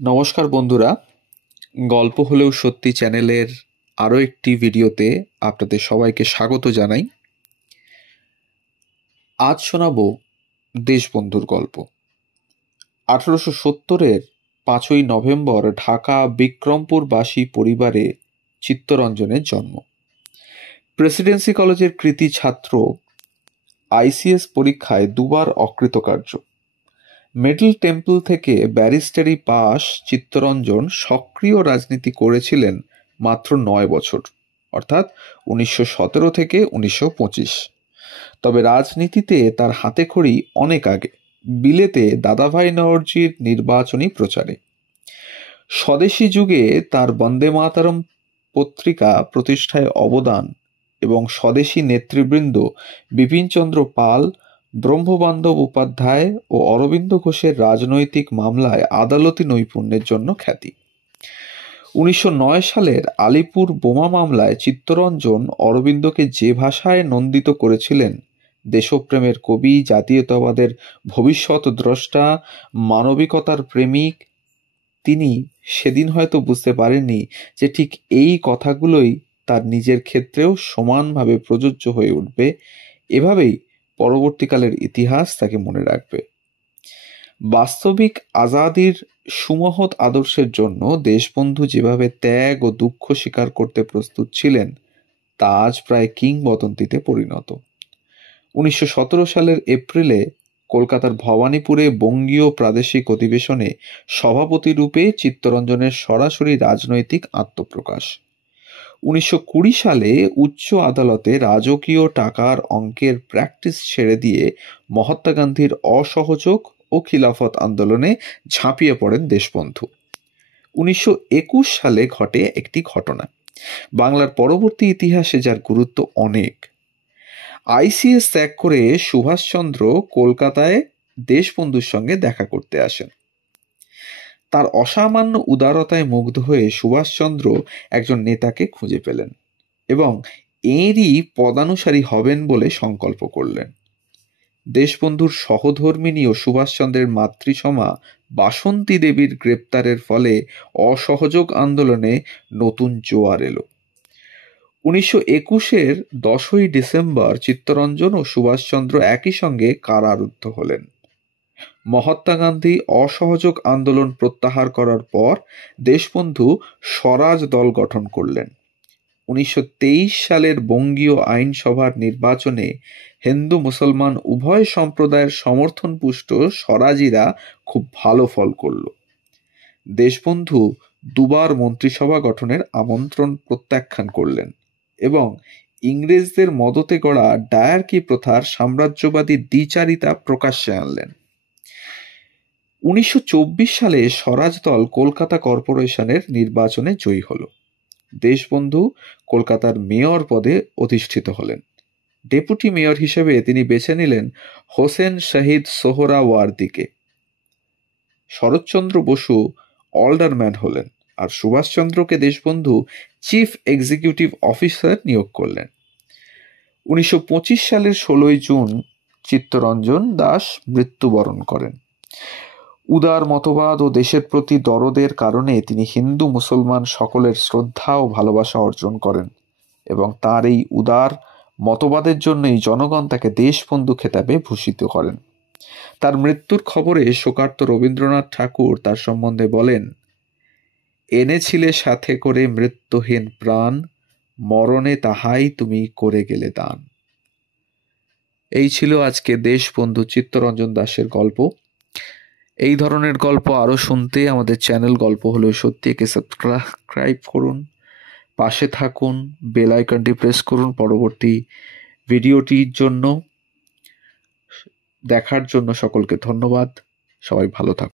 নমস্কার বন্ধুরা, গল্প হলেও সত্যি চ্যানেলের আরও একটি ভিডিওতে আপনাদের সবাইকে স্বাগত জানাই। আজ শোনাব দেশবন্ধুর গল্প। 1870-এর 5ই নভেম্বর ঢাকা বিক্রমপুরবাসী পরিবারে চিত্তরঞ্জনের জন্ম। প্রেসিডেন্সি কলেজের কৃতী ছাত্র, আইসিএস পরীক্ষায় দুবার অকৃতকার্য। মিডল টেম্পল থেকে ব্যারিস্টারি পাশ চিত্তরঞ্জন সক্রিয় রাজনীতি করেছিলেন মাত্র 9 বছর, অর্থাৎ 1917 থেকে 1925। তবে রাজনীতিতে তার হাতেখড়ি অনেক আগে, বিলেতে দাদাভাই নওরোজির নির্বাচনী প্রচারে। স্বদেশী যুগে তার বন্দে মাতরম পত্রিকা প্রতিষ্ঠায় অবদান এবং স্বদেশী নেতৃবৃন্দ বিপিনচন্দ্র পাল, ব্রহ্মবান্ধব উপাধ্যায় ও অরবিন্দ ঘোষের রাজনৈতিক মামলায় আদালতি নৈপুণ্যের জন্য খ্যাতি। 1909 সালের আলিপুর বোমা মামলায় চিত্তরঞ্জন অরবিন্দকে যে ভাষায় নন্দিত করেছিলেন, দেশপ্রেমের কবি, জাতীয়তাবাদের ভবিষ্যৎ দ্রষ্টা, মানবিকতার প্রেমিক, তিনি সেদিন হয়তো বুঝতে পারেননি যে ঠিক এই কথাগুলোই তার নিজের ক্ষেত্রেও সমানভাবে প্রযোজ্য হয়ে উঠবে। এভাবেই পরবর্তীকালের ইতিহাস তাকে মনে রাখবে। বাস্তবিক আজাদির সুমহৎ আদর্শের জন্য দেশবন্ধু যেভাবে ত্যাগ ও দুঃখ স্বীকার করতে প্রস্তুত ছিলেন, তা আজ প্রায় কিংবদন্তিতে পরিণত। 1917 সালের এপ্রিলে কলকাতার ভবানীপুরে বঙ্গীয় প্রাদেশিক অধিবেশনে সভাপতি রূপে চিত্তরঞ্জনের সরাসরি রাজনৈতিক আত্মপ্রকাশ। 1920 সালে উচ্চ আদালতে রাজকীয় টাকার অঙ্কের প্র্যাকটিস ছেড়ে দিয়ে মহাত্মা গান্ধীর অসহযোগ ও খিলাফত আন্দোলনে ঝাঁপিয়ে পড়েন দেশবন্ধু। 1921 সালে ঘটে একটি ঘটনা, বাংলার পরবর্তী ইতিহাসে যার গুরুত্ব অনেক। আইসিএস ত্যাগ করে সুভাষচন্দ্র কলকাতায় দেশবন্ধুর সঙ্গে দেখা করতে আসেন। তার অসামান্য উদারতায় মুগ্ধ হয়ে সুভাষচন্দ্র একজন নেতাকে খুঁজে পেলেন এবং এঁরই পদানুসারী হবেন বলে সংকল্প করলেন। দেশবন্ধুর সহধর্মিণী ও সুভাষচন্দ্রের মাতৃসমা বাসন্তী দেবীর গ্রেপ্তারের ফলে অসহযোগ আন্দোলনে নতুন জোয়ার এলো। 1921-এর 10ই ডিসেম্বর চিত্তরঞ্জন ও সুভাষচন্দ্র একই সঙ্গে কারারুদ্ধ হলেন। মহাত্মা গান্ধী অসহযোগ আন্দোলন প্রত্যাহার করার পর দেশবন্ধু স্বরাজ দল গঠন করলেন। 1923 সালের বঙ্গীয় আইনসভার নির্বাচনে হিন্দু মুসলমান উভয় সম্প্রদায়ের সমর্থনপুষ্ট স্বরাজীরা খুব ভালো ফল করল। দেশবন্ধু দুবার মন্ত্রিসভা গঠনের আমন্ত্রণ প্রত্যাখ্যান করলেন এবং ইংরেজদের মদতে গড়া ডায়ার্কি প্রথার সাম্রাজ্যবাদী দ্বিচারিতা প্রকাশ্যে আনলেন। 1924 সালে স্বরাজ দল কলকাতা কর্পোরেশনের নির্বাচনে জয়ী হল। দেশবন্ধু কলকাতার মেয়র পদে অধিষ্ঠিত হলেন। ডেপুটি মেয়র হিসেবে তিনি বেছে নিলেন হোসেন শহীদ সোহরাওয়ার্দীকে। শরৎচন্দ্র বসু অলডারম্যান হলেন আর সুভাষচন্দ্রকে দেশবন্ধু চিফ এক্সিকিউটিভ অফিসার নিয়োগ করলেন। 1925 সালের 16ই জুন চিত্তরঞ্জন দাস মৃত্যুবরণ করেন। উদার মতবাদ ও দেশের প্রতি দরদের কারণে তিনি হিন্দু মুসলমান সকলের শ্রদ্ধা ও ভালোবাসা অর্জন করেন এবং তার এই উদার মতবাদের জন্যই জনগণ তাকে দেশবন্ধু খেতাবে ভূষিত করেন। তার মৃত্যুর খবরে শোকার্ত রবীন্দ্রনাথ ঠাকুর তার সম্বন্ধে বলেন, এনেছিলে সাথে করে মৃত্যুহীন প্রাণ, মরণে তাহাই তুমি করে গেলে দান। এই ছিল আজকে দেশবন্ধু চিত্তরঞ্জন দাশের গল্প। এই ধরনের গল্প আরও শুনতে আমাদের চ্যানেল গল্প হলেও সত্যিকে সাবস্ক্রাইব করুন, পাশে থাকুন, বেল আইকনটি প্রেস করুন পরবর্তী ভিডিওটির জন্য। দেখার জন্য সকলকে ধন্যবাদ। সবাই ভালো থাকুন।